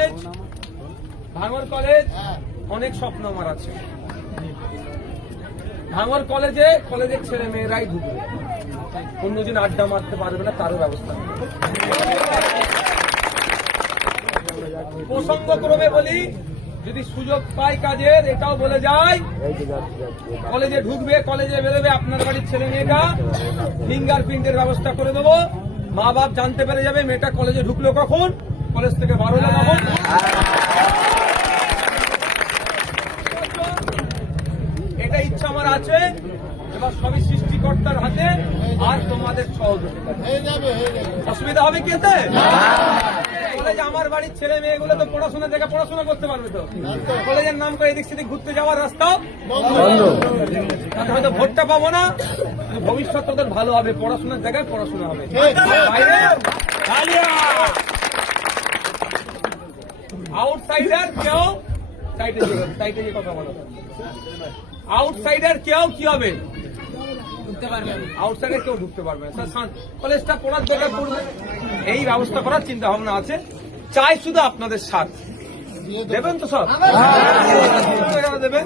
College, ভাঙর college অনেক স্বপ্ন আমার আছে। ভাঙর কলেজের ছেলে মেয়েরাই ঢুকবে, অন্যদিন আড্ডা মারতে পারবে না, তারও ব্যবস্থা প্রসঙ্গক্রমে বলি, যদি সুযোগ পাই কাজের, এটাও বলে যায়, কলেজে ঢুকবে, কলেজে বেরোবে, আপনার বাড়ির ছেলে মেয়েটা ফিঙ্গারপ্রিন্টের ব্যবস্থা করে দেবো। মা বাপ জানতে পেরে যাবে মেয়েটা কলেজে ঢুকলো কখন, কলেজ থেকে বার হলো কখন। এটা ইচ্ছা আমার আছে, এবার সবই সৃষ্টিকর্তার হাতে আর তোমাদের সহযোগিতা। অসুবিধা হবে কি এতে? কলেজে আমার বাড়ির ছেলে মেয়েগুলো তো পড়াশোনার জায়গায় পড়াশোনা করতে পারবে তো, কলেজের নাম করে এদিক সেদিক ঘুরতে যাওয়ার রাস্তাও হয়তো ভোটটা পাবো না, ভবিষ্যৎ তোদের ভালো হবে, পড়াশোনার জায়গায় পড়াশোনা হবে। আউটসাইডার কেউ সাইডে যে কথা বলো, আউটসাইডার কেউ কি হবে, আউটসাইডার কেউ ঢুকতে পারবে না। কলেজটা পড়ার দরকার পড়বে, এই ব্যবস্থা করার চিন্তা ভাবনা আছে। চাই শুধু আপনাদের সাথ, দেবেন তো সব দেবেন।